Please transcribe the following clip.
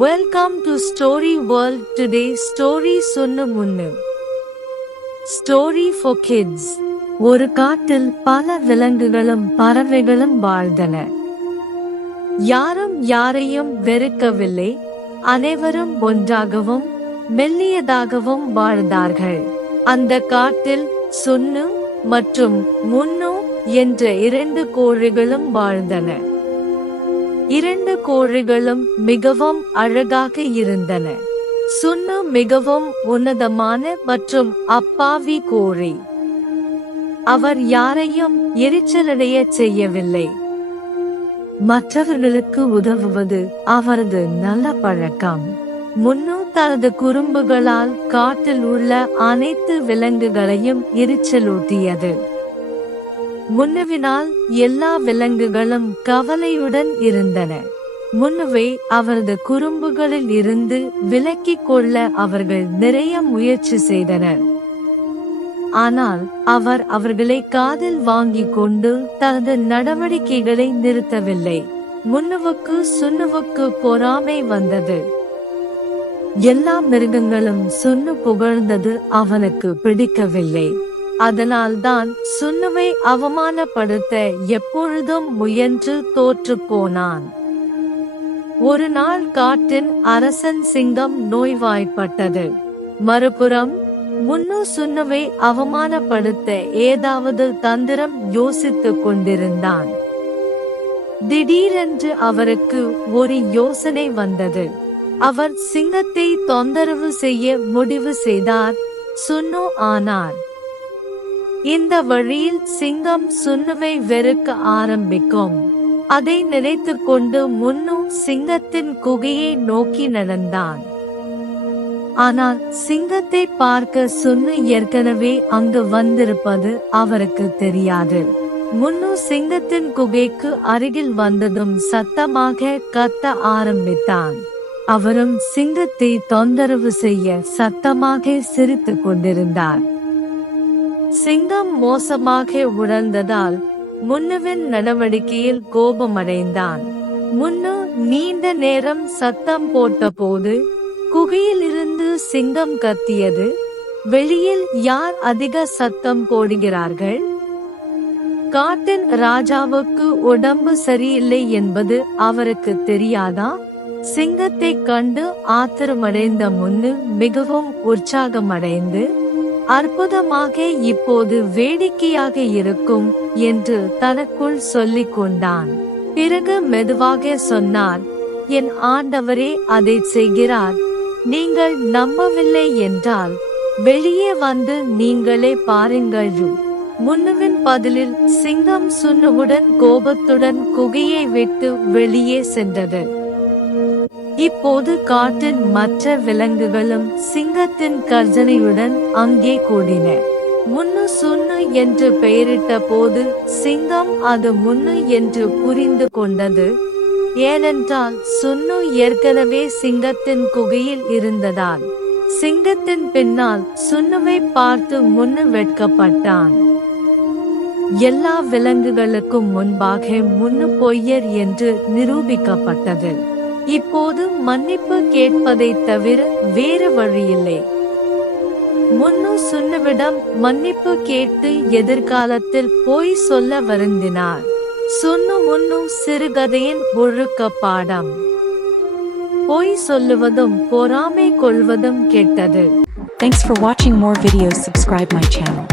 Welcome to Story World. Today story சொன்னு முன்னு. Story for kids. ஒரு காட்டில் பல விலங்குகளும் பறவைகளும் வாழ்ந்தன. யாரும் யாரையும் வெறுக்கவில்லை. அனைவரும் ஒன்றாகவும் மெல்லியதாகவும் வாழ்ந்தார்கள். அந்த காட்டில் சுன்னு மற்றும் முன்னு என்ற 2 கோழிகளும் வாழ்ந்தன. 2 கோழிகளும் மிகவும் அழகாக இருந்தன. சுன்னு மிகவும் உன்னதமான மற்றும் அப்பாவி கோழி. அவர் யாரையும் எரிச்சலடைய செய்யவில்லை. மற்றவர்களுக்கு உதவுவது அவரது நல்ல பழக்கம். முன்னு தனது குறும்புகளால் காட்டில் உள்ள அனைத்து விலங்குகளையும் எரிச்சலூட்டியது. முன்னுவினால் எல்லா விலங்குகளும் கவலையுடன் இருந்தன. முன்னுவை அவரது குறும்புகளில் இருந்து விலக்கிக் கொள்ள அவர்கள் நிறைய முயற்சி செய்தனர். ஆனால் அவர் அவர்களை காதில் வாங்கிக் கொண்டு தனது நடவடிக்கைகளை நிறுத்தவில்லை. முன்னுவுக்கு சுன்னுவுக்கு பொறாமை வந்தது. எல்லா மிருகங்களும் சுன்னு புகழ்ந்தது அவனுக்கு பிடிக்கவில்லை. அதனால்தான் சுன்னுவை அவமானப்படுத்த எப்பொழுதும் முயன்று தோற்று போனான். ஒரு நாள் காட்டின் அரசன் சிங்கம் நோய்வாய்ப்பட்டது. மறுபுறம் முன்னு சுன்னுவை அவமானப்படுத்த ஏதாவது தந்திரம் யோசித்துக் கொண்டிருந்தான். திடீரென்று அவருக்கு ஒரு யோசனை வந்தது. அவர் சிங்கத்தை தொந்தரவு செய்ய முடிவு செய்தார். சுன்னு ஆனார். இந்த வழியில் சிங்கம் சுன்னுவை வெறுக்க ஆரம்பிக்கும். அதை நினைத்துக் கொண்டு முன்னு சிங்கத்தின் குகையை நோக்கி நடந்தான். ஆனால் சிங்கத்தை பார்க்க சுன்னு ஏற்கனவே அங்கு வந்திருப்பது அவருக்கு தெரியாது. முன்னு சிங்கத்தின் குகைக்கு அருகில் வந்ததும் சத்தமாக கத்த ஆரம்பித்தான். அவரும் சிங்கத்தை தொந்தரவு செய்ய சத்தமாக சிரித்துக் கொண்டிருந்தார். சிங்கம் மோசமாக உணர்ந்ததால் முன்னுவின் நடவடிக்கையில் கோபமடைந்தான். முன்னு நீண்ட நேரம் சத்தம் போட்டபோது குகையிலிருந்து சிங்கம் கத்தியது, வெளியில் யார் அதிக சத்தம் போடுகிறார்கள்? காட்டின் ராஜாவுக்கு உடம்பு சரியில்லை என்பது அவருக்கு தெரியாதா? சிங்கத்தை கண்டு ஆத்திரமடைந்த முன்னு மிகவும் உற்சாகமடைந்து, அற்புதமாக இப்போது வேடிக்கையாக இருக்கும் என்று தனக்குள் சொல்லிக் கொண்டான். பிறகு மெதுவாக சொன்னார், என் ஆண்டவரே அதை செய்கிறார். நீங்கள் நம்பவில்லை என்றால் வெளியே வந்து நீங்களே பாருங்கள். முன்னுவின் பதிலில் சிங்கம் சுன்னுவுடன் கோபத்துடன் குகையை விட்டு வெளியே சென்றது. இப்போது காட்டின் மற்ற விலங்குகளும் சிங்கத்தின் கர்ஜனையுடன் அங்கே கூடின. முன்னு சுன்னு என்று பெயரிட்ட போது சிங்கம் அது முன்னு என்று புரிந்து கொண்டது. ஏனென்றால் சுன்னு ஏற்கனவே சிங்கத்தின் குகையில் இருந்ததால் சிங்கத்தின் பின்னால் சுன்னுவை பார்த்து முன்னு வெட்கப்பட்டான். எல்லா விலங்குகளுக்கும் முன்பாக முன்னு பொய்யர் என்று நிரூபிக்கப்பட்டது. இப்போது மன்னிப்பு கேட்பதை தவிர வேறு வழியில்லை. முன்னு சுன்னுவிடம் மன்னிப்பு கேட்டு எதிர்காலத்தில் பொய் சொல்ல வருந்தினார். சுன்னு முன்னு சிறுகதையின் ஒழுக்க பாடம். பொய் சொல்லுவதும் பொறாமை கொள்வதும் கெட்டது. Thanks for watching. More videos. Subscribe my channel.